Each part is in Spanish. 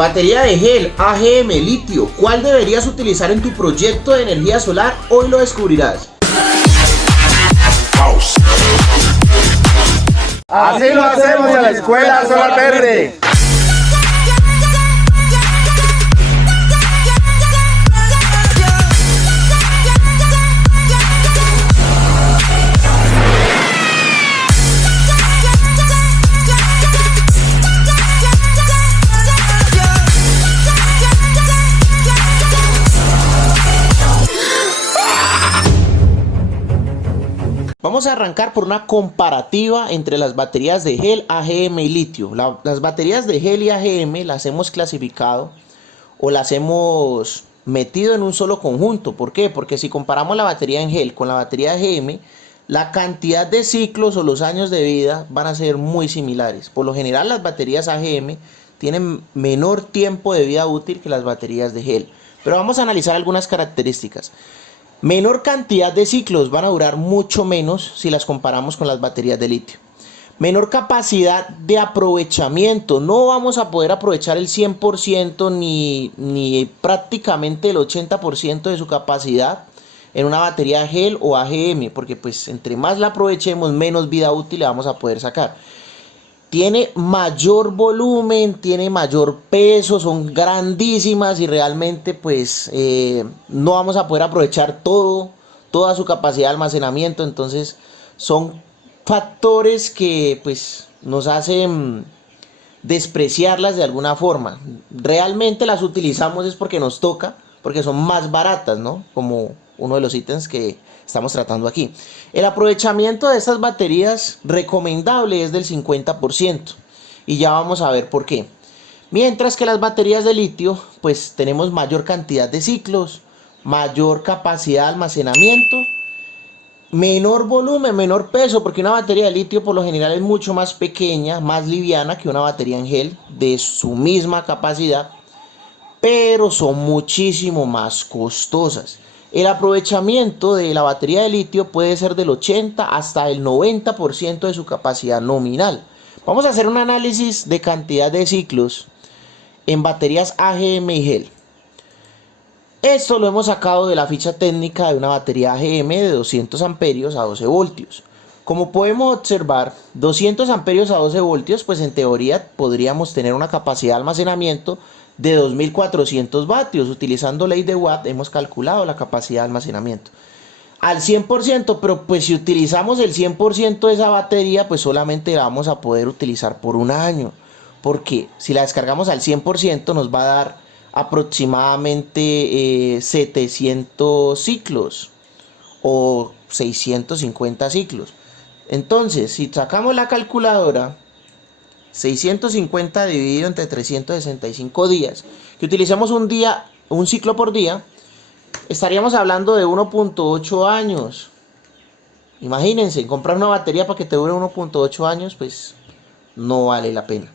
Batería de gel, AGM, litio, ¿cuál deberías utilizar en tu proyecto de energía solar? Hoy lo descubrirás. Así lo hacemos en la Escuela Solar Verde. Vamos a arrancar por una comparativa entre las baterías de gel, AGM y litio. Las baterías de gel y AGM las hemos clasificado o las hemos metido en un solo conjunto. ¿Por qué? Porque si comparamos la batería en gel con la batería de AGM, la cantidad de ciclos o los años de vida van a ser muy similares. Por lo general, las baterías AGM tienen menor tiempo de vida útil que las baterías de gel. Pero vamos a analizar algunas características. Menor cantidad de ciclos, van a durar mucho menos si las comparamos con las baterías de litio. Menor capacidad de aprovechamiento, no vamos a poder aprovechar el 100% ni prácticamente el 80% de su capacidad en una batería de gel o AGM, porque pues entre más la aprovechemos, menos vida útil le vamos a poder sacar. Tiene mayor volumen, tiene mayor peso, son grandísimas y realmente pues no vamos a poder aprovechar toda su capacidad de almacenamiento. Entonces son factores que pues nos hacen despreciarlas de alguna forma. Realmente las utilizamos es porque nos toca, porque son más baratas, ¿no? Como uno de los ítems que estamos tratando aquí. El aprovechamiento de estas baterías recomendable es del 50% y ya vamos a ver por qué. Mientras que las baterías de litio pues tenemos mayor cantidad de ciclos, mayor capacidad de almacenamiento, menor volumen, menor peso, porque una batería de litio por lo general es mucho más pequeña, más liviana que una batería en gel de su misma capacidad, pero son muchísimo más costosas. El aprovechamiento de la batería de litio puede ser del 80 hasta el 90% de su capacidad nominal. Vamos a hacer un análisis de cantidad de ciclos en baterías AGM y gel. Esto lo hemos sacado de la ficha técnica de una batería AGM de 200 amperios a 12 voltios. Como podemos observar, 200 amperios a 12 voltios, pues en teoría podríamos tener una capacidad de almacenamiento de 2400 vatios. Utilizando ley de Watt hemos calculado la capacidad de almacenamiento al 100%, pero pues si utilizamos el 100% de esa batería, pues solamente la vamos a poder utilizar por un año, porque si la descargamos al 100% nos va a dar aproximadamente 700 ciclos o 650 ciclos. Entonces, si sacamos la calculadora, 650 dividido entre 365 días, que utilicemos un ciclo por día, estaríamos hablando de 1.8 años. Imagínense, comprar una batería para que te dure 1.8 años, pues no vale la pena.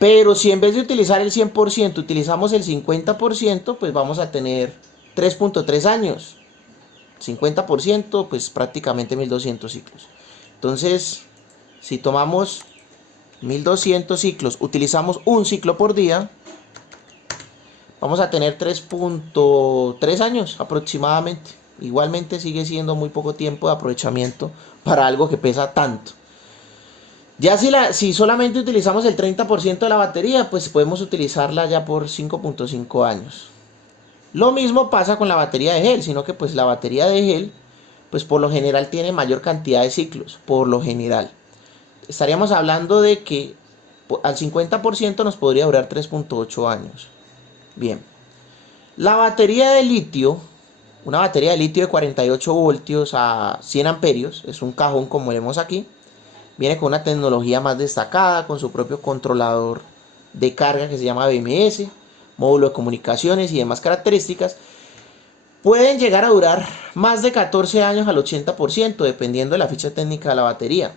Pero si en vez de utilizar el 100%, utilizamos el 50%, pues vamos a tener 3.3 años. 50%, pues prácticamente 1200 ciclos. Entonces, si tomamos 1200 ciclos, utilizamos un ciclo por día, vamos a tener 3.3 años aproximadamente. Igualmente sigue siendo muy poco tiempo de aprovechamiento para algo que pesa tanto. Ya si solamente utilizamos el 30% de la batería, pues podemos utilizarla ya por 5.5 años. Lo mismo pasa con la batería de gel, sino que pues la batería de gel, pues por lo general tiene mayor cantidad de ciclos, por lo general. Estaríamos hablando de que al 50% nos podría durar 3.8 años. Bien. La batería de litio, una batería de litio de 48 voltios a 100 amperios, es un cajón como vemos aquí. Viene con una tecnología más destacada, con su propio controlador de carga que se llama BMS, módulo de comunicaciones y demás características. Pueden llegar a durar más de 14 años al 80%, dependiendo de la ficha técnica de la batería.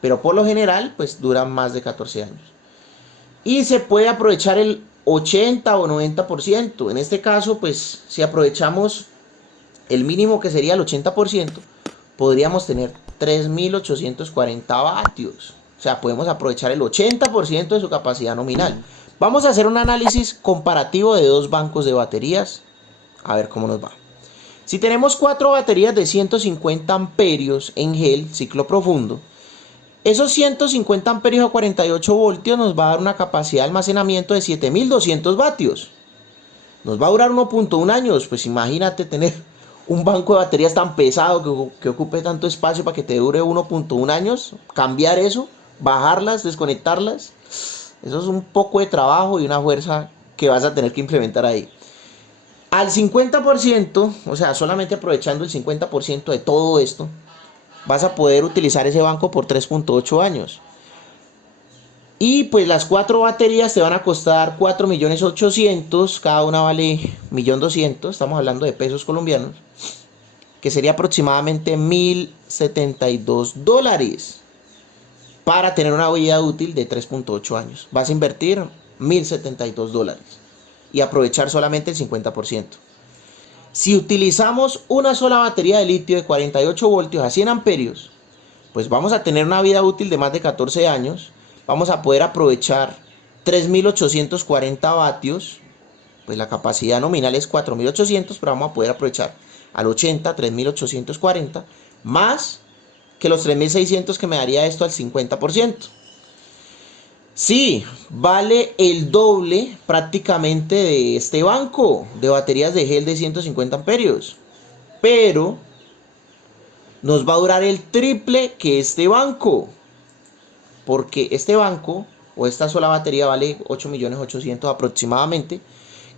Pero por lo general, pues duran más de 14 años. Y se puede aprovechar el 80 o 90%. En este caso, pues si aprovechamos el mínimo, que sería el 80%, podríamos tener 3840 vatios. O sea, podemos aprovechar el 80% de su capacidad nominal. Vamos a hacer un análisis comparativo de dos bancos de baterías. A ver cómo nos va. Si tenemos 4 baterías de 150 amperios en gel, ciclo profundo, esos 150 amperios a 48 voltios nos va a dar una capacidad de almacenamiento de 7200 vatios. Nos va a durar 1.1 años. Pues imagínate tener un banco de baterías tan pesado que ocupe tanto espacio para que te dure 1.1 años. Cambiar eso, bajarlas, desconectarlas. Eso es un poco de trabajo y una fuerza que vas a tener que implementar ahí. Al 50%, o sea, solamente aprovechando el 50% de todo esto, vas a poder utilizar ese banco por 3.8 años. Y pues las 4 baterías te van a costar 4.800.000, cada una vale 1.200.000, estamos hablando de pesos colombianos, que sería aproximadamente $1.072 para tener una vida útil de 3.8 años. Vas a invertir $1.072 y aprovechar solamente el 50%. Si utilizamos una sola batería de litio de 48 voltios a 100 amperios, pues vamos a tener una vida útil de más de 14 años. Vamos a poder aprovechar 3.840 vatios, pues la capacidad nominal es 4.800, pero vamos a poder aprovechar al 80, 3.840, más que los 3.600 que me daría esto al 50%. Sí, vale el doble prácticamente de este banco de baterías de gel de 150 amperios, pero nos va a durar el triple que este banco, porque este banco o esta sola batería vale 8.800.000 aproximadamente,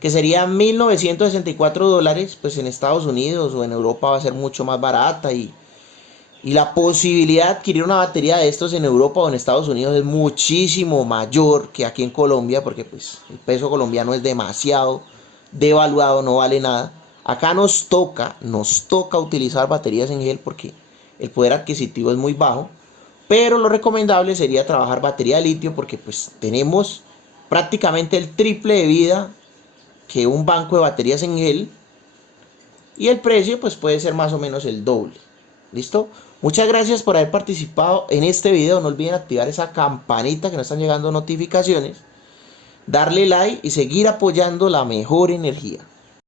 que serían $1.964, pues en Estados Unidos o en Europa va a ser mucho más barata y la posibilidad de adquirir una batería de estos en Europa o en Estados Unidos es muchísimo mayor que aquí en Colombia, porque pues el peso colombiano es demasiado devaluado, no vale nada. Acá nos toca utilizar baterías en gel porque el poder adquisitivo es muy bajo, pero lo recomendable sería trabajar batería de litio porque pues tenemos prácticamente el triple de vida que un banco de baterías en gel y el precio pues puede ser más o menos el doble. ¿Listo? Muchas gracias por haber participado en este video. No olviden activar esa campanita que nos están llegando notificaciones, darle like y seguir apoyando la mejor energía.